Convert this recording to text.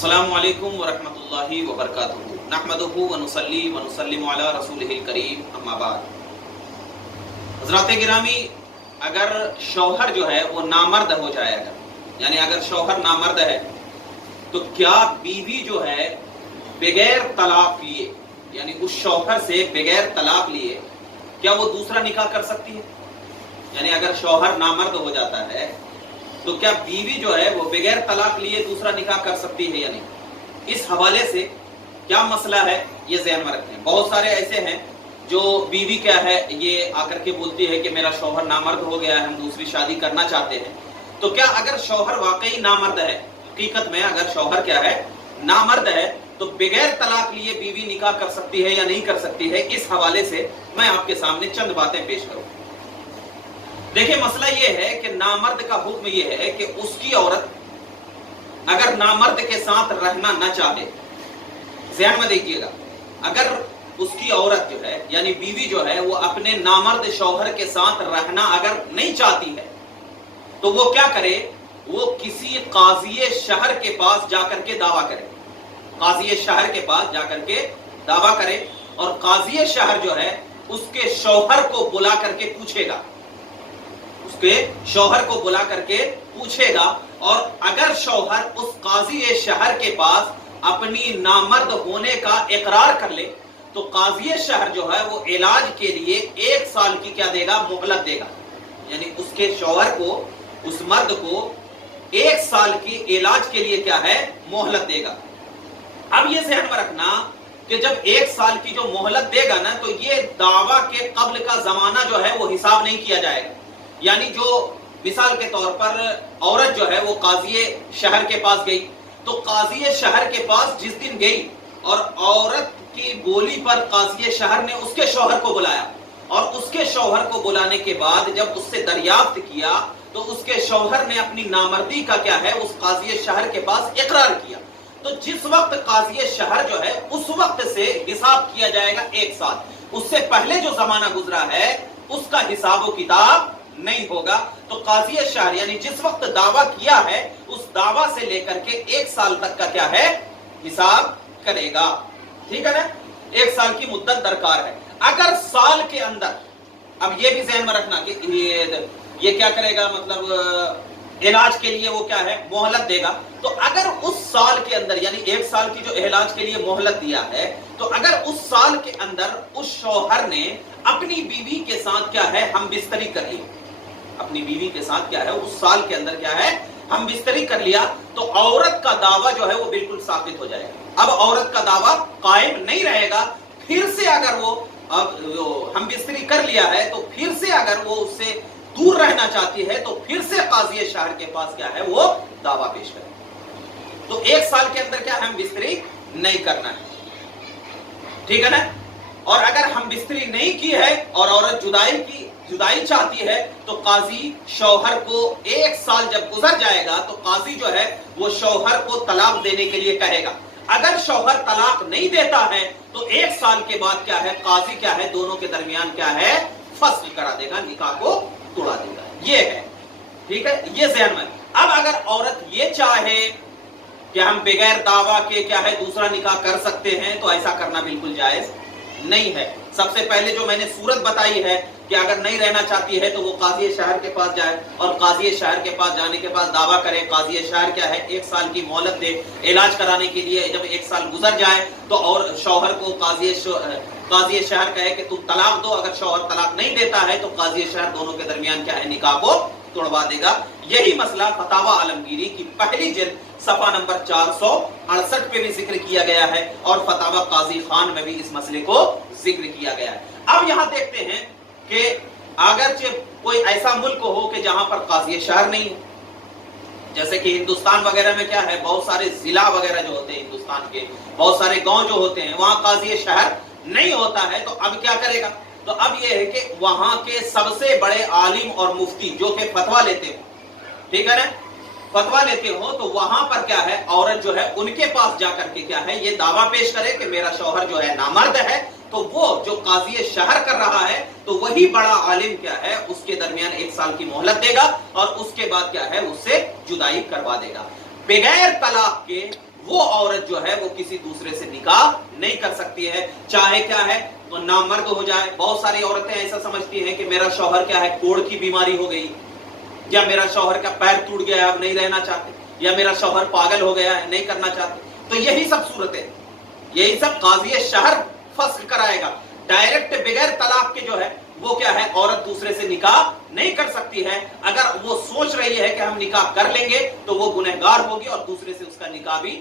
अस्सलामु अलैकुम वरहमतुल्लाहि वबरकातुहू नहमदुहू व नुसल्ली व नुसल्लिमु अला रसूलिहिल करीम अम्मा बाद। हज़रात गिरामी, अगर शौहर जो है वो नामर्द हो जाए, यानी अगर शौहर नामर्द है तो क्या बीवी जो है बगैर तलाक लिए, यानी उस शौहर से बगैर तलाक लिए क्या वो दूसरा निकाह कर सकती है? यानी अगर शौहर नामर्द हो जाता है तो क्या बीवी जो है वो बगैर तलाक लिए दूसरा निकाह कर सकती है या नहीं? इस हवाले से क्या मसला है ये ज़हन में रखें। बहुत सारे ऐसे हैं जो बीवी क्या है ये आकर के बोलती है कि मेरा शौहर नामर्द हो गया है, हम दूसरी शादी करना चाहते हैं। तो क्या अगर शौहर वाकई नामर्द है, हकीकत में अगर शौहर क्या है नामर्द है, तो बगैर तलाक लिए बीवी निकाह कर सकती है या नहीं कर सकती है? इस हवाले से मैं आपके सामने चंद बातें पेश करूं। देखिए, मसला ये है कि नामर्द का हुक्म ये है कि उसकी औरत अगर नामर्द के साथ रहना न चाहे, ध्यान में देखिएगा, अगर उसकी औरत जो है यानी बीवी जो है वो अपने नामर्द शौहर के साथ रहना अगर नहीं चाहती है तो वो क्या करे, वो किसी काज़ी शहर के पास जाकर के दावा करे, काज़ी शहर के पास जाकर के दावा करे, और काज़ी शहर जो है उसके शौहर को बुला करके पूछेगा, उसके शौहर को बुला करके पूछेगा, और अगर शौहर उस काज़ी शहर के पास अपनी नामर्द होने का इकरार कर ले तो काज़ी शहर जो है वो इलाज के लिए 1 साल की क्या देगा, मोहलत देगा। यानी उसके शौहर को, उस मर्द को 1 साल की इलाज के लिए क्या है, मोहलत देगा। अब ये ध्यान में रखना कि जब 1 साल की जो मोहलत देगा ना, तो ये दावा के कब्ल का जमाना जो है वो हिसाब नहीं किया जाएगा। यानी जो मिसाल के तौर पर औरत जो है वो काज़ी शहर के पास गई, तो काज़ी शहर के पास जिस दिन गई और औरत की बोली पर काज़ी शहर ने उसके शौहर को बुलाया, और उसके शौहर को बुलाने के बाद जब उससे दरियाफ्त किया तो उसके शौहर ने अपनी नामर्दी का क्या है उस काज़ी शहर के पास इकरार किया, तो जिस वक्त काज़ी शहर जो है उस वक्त से हिसाब किया जाएगा 1 साल। उससे पहले जो जमाना गुजरा है उसका हिसाब व किताब नहीं होगा। तो काज़ी शहर यानी जिस वक्त दावा किया है उस दावा से लेकर के 1 साल तक का क्या है हिसाब करेगा, ठीक है ना। 1 साल की मुद्दत दरकार है। अगर साल के अंदर, अब ये भी ध्यान में रखना कि ये क्या करेगा, मतलब इलाज के लिए वो क्या है मोहलत देगा। तो अगर उस साल के अंदर यानी 1 साल की जो इलाज के लिए मोहलत दिया है, तो अगर उस साल के अंदर उस शौहर ने अपनी बीवी के साथ क्या है हम बिस्तरी कर ली, अपनी बीवी के साथ क्या है उस साल के अंदर क्या है हम बिस्तरी कर लिया, तो औरत का दावा जो है वो बिल्कुल साबित हो जाएगा। अब औरत का दावा कायम नहीं रहेगा। फिर से अगर वो अब हम बिस्तरी कर लिया है तो फिर से अगर वो उससे दूर रहना चाहती है तो फिर से काज़ी शहर के पास क्या है वो दावा पेश करे। तो 1 साल के अंदर क्या हम बिस्तरी नहीं करना है, ठीक है ना। और अगर हम बिस्तरी नहीं की है और औरत जुदाई चाहती है तो काज़ी शौहर को 1 साल जब गुजर जाएगा तो काज़ी जो है वो शौहर को तलाक देने के लिए कहेगा। अगर शौहर तलाक नहीं देता है तो 1 साल के बाद क्या है काज़ी क्या है दोनों के दरमियान क्या है फस्ल करा देगा, निकाह को तोड़ा देगा। ये है, ठीक है, ये ज़हन में। अब अगर औरत ये चाहे कि हम बगैर दावा के क्या है दूसरा निकाह कर सकते हैं, तो ऐसा करना बिल्कुल जायज नहीं है। सबसे पहले जो मैंने सूरत बताई है कि अगर नहीं रहना चाहती है तो वो काज़ी शहर के पास जाए, और काज़ी शहर के पास जाने के बाद दावा करे, काज़ी शहर क्या है 1 साल की मोहलत दे इलाज कराने के लिए। जब 1 साल गुजर जाए तो और शौहर को काज़ी शहर कहे कि तुम तलाक दो। अगर शौहर तलाक नहीं देता है तो काज़ी शहर दोनों के दरमियान क्या है निकाह को तोड़वा देगा। यही मसला फतावा आलमगीरी की पहली जिल्द सफा नंबर 468 पे भी जिक्र किया गया है, और फतावा काजी खान में भी इस मसले को जिक्र किया गया है। अब यहां देखते हैं कि अगरचे कोई ऐसा मुल्क हो कि जहां पर काज़ी शहर नहीं है, जैसे कि हिंदुस्तान वगैरह में क्या है बहुत सारे जिला वगैरह जो होते हैं, हिंदुस्तान के बहुत सारे गांव जो होते हैं वहां काज़ी शहर नहीं होता है, तो अब क्या करेगा, तो अब यह है कि वहां के सबसे बड़े आलिम और मुफ्ती जो कि फतवा लेते हो, ठीक है ना, फतवा लेते हो, तो वहां पर क्या है औरत जो है उनके पास जाकर के क्या है ये दावा पेश करे कि मेरा शौहर जो है नामर्द है, तो वो जो काज़ी शहर कर रहा है तो वही बड़ा आलिम क्या है उसके दरमियान 1 साल की मोहलत देगा और उसके बाद क्या है उससे जुदाई करवा देगा। बगैर तलाक के وہ عورت جو ہے وہ کسی دوسرے سے نکاح نہیں کر سکتی ہے، چاہے کیا ہے تو نامرد ہو جائے. بہت ساری عورتیں ایسا سمجھتی ہیں کہ میرا شوہر کیا ہے کوڑ کی بیماری ہو گئی، یا میرا شوہر کا پیر ٹوٹ گیا ہے اب نہیں رہنا چاہتے، یا میرا شوہر پاگل ہو گیا ہے نہیں کرنا چاہتے. تو یہی سب صورتیں، یہی سب قاضی شہر فسخ کرائے گا. ڈائریکٹ بغیر طلاق کے جو ہے وہ کیا ہے عورت دوسرے سے نکاح نہیں کر سکتی ہے. اگر وہ سوچ رہی ہے کہ ہم نکاح کر لیں گے تو وہ گنہگار ہوگی اور دوسرے سے اس کا نکاح بھی